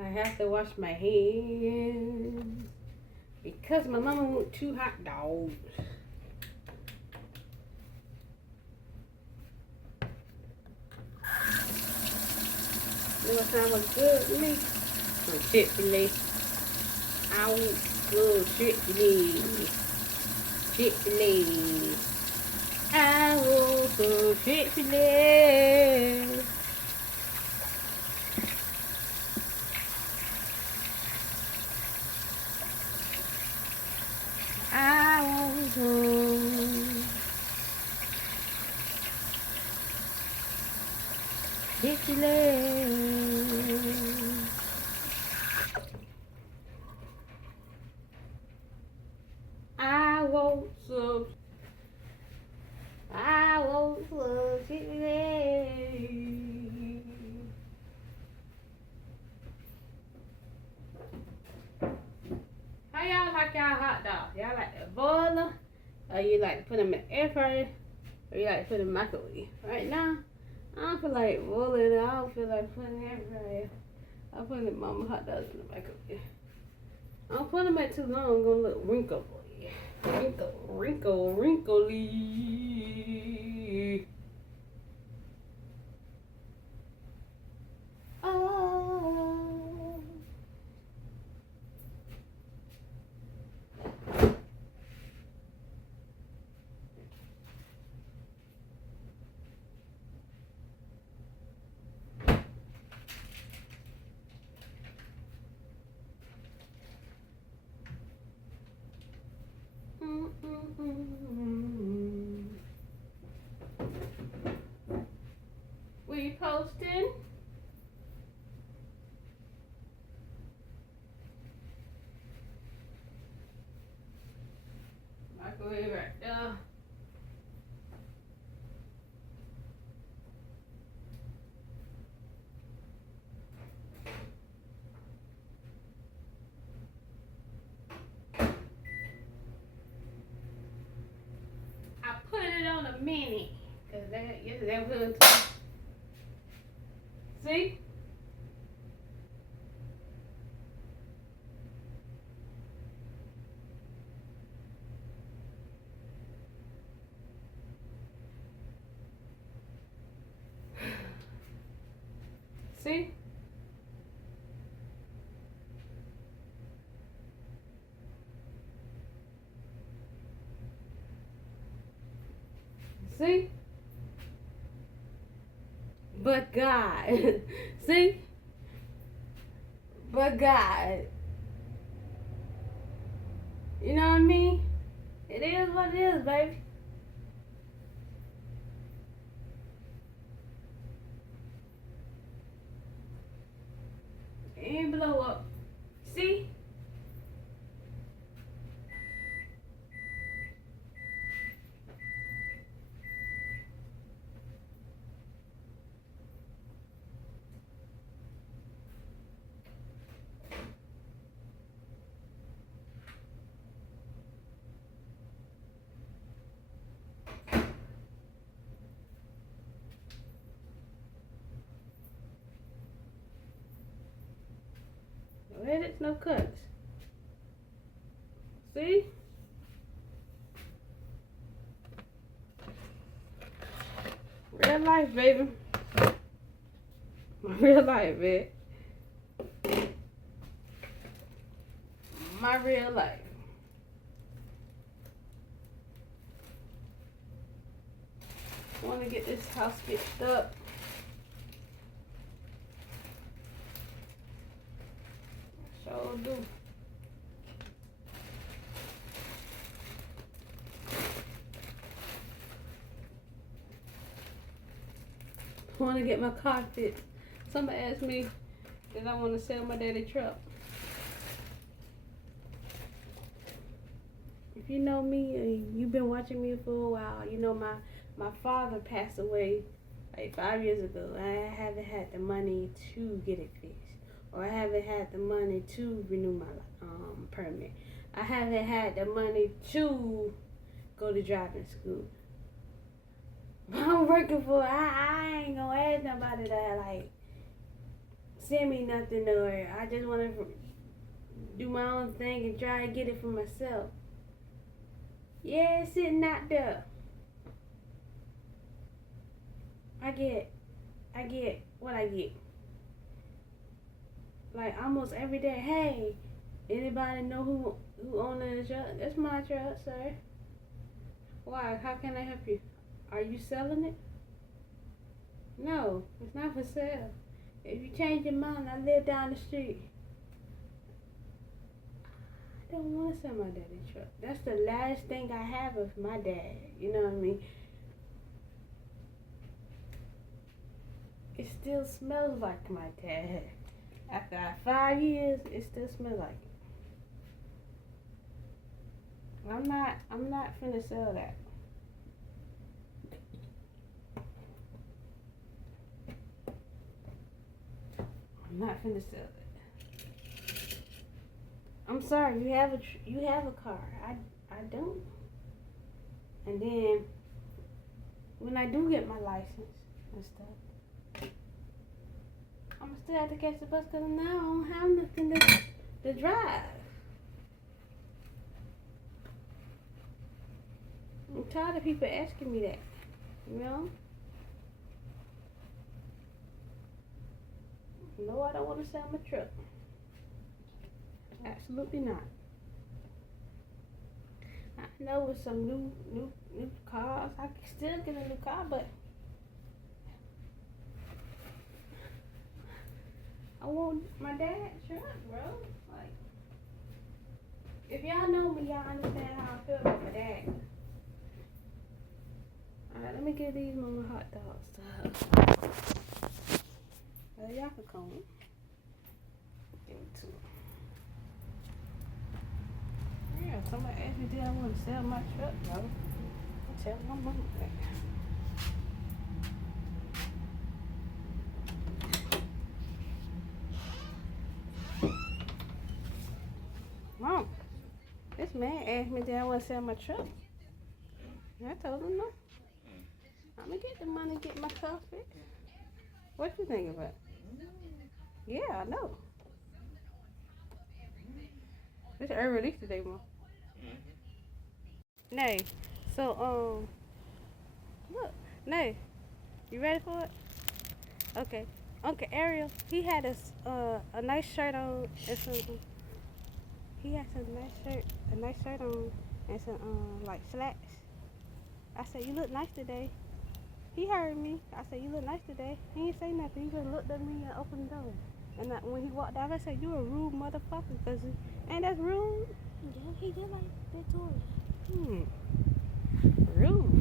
I have to wash my hands because my mama want 2 hot dogs. You know what time was good to me? Some Chick-fil-A. I want good Chick-fil-A. Chick-fil-A. I want some Chick-fil-A. I want some Chick-fil-A. I want some Chick-fil-A. How y'all like y'all hot dogs? Y'all like to boil them? Or you like to put them in the air fryer? Or you like to put them in the microwave? Right now, I don't feel like boiling it. I don't feel like putting it in the air fryer. I put the mama hot dogs in the microwave. I don't put them at too long. I'm gonna look wrinkly. Wrinkly. Oh. We posting? Microwave right there. I put it on a minute. Cause yesterday was good. See? See? See? But God. See? But God. You know what I mean? It is what it is, baby. It ain't blow up. See? No edits, no cuts. See? Real life, baby. Real life, man. My real life. Want to get this house fixed up. Sure do. Want to get my car fixed. Somebody asked me that I want to sell my daddy truck. If you know me and you've been watching me for a while, you know my father passed away like 5 years ago. I haven't had the money to get it fixed. Or I haven't had the money to renew my permit. I haven't had the money to go to driving school. I'm working for, I ain't gonna ask nobody that like send me nothing, or I just want to do my own thing and try to get it for myself. Yeah, it's sitting out there. I get what I get. Like almost every day. Hey, anybody know who owns the truck? That's my truck, sir. Why? How can I help you? Are you selling it? No, it's not for sale. If you change your mind, I live down the street. I don't want to sell my daddy's truck. That's the last thing I have of my dad. You know what I mean? It still smells like my dad. After 5 years, it still smells like it. I'm not finna sell that. I'm not finna sell that. I'm sorry, you have a car. I don't. And then when I do get my license and stuff, I'm still have to catch the bus because now I don't have nothing to drive. I'm tired of people asking me that, you know? No, I don't want to sell my truck. Absolutely not. I know with some new cars, I can still get a new car, but I want my dad's truck, bro. Like, if y'all know me, y'all understand how I feel about my dad. Alright, let me get these mama hot dogs to her. Well, y'all can come. Give it to her. Yeah, somebody asked me did I want to sell my truck, bro. I tell my mama that. Mom, this man asked me did I want to sell my truck. And I told him no. I'm gonna get the money to get my car fixed. What you think about? Yeah, I know. It's early release today, Mom. Nay, so look, Nay, you ready for it? Okay, Uncle Ariel, he had a nice shirt on and some. He had a nice shirt on and some like slacks. I said, you look nice today. He heard me. I said, you look nice today. He didn't say nothing. He just looked at me and opened the door. And when he walked out, I said, you a rude motherfucker. Cause ain't that rude? Yeah, he did like Victoria. Rude.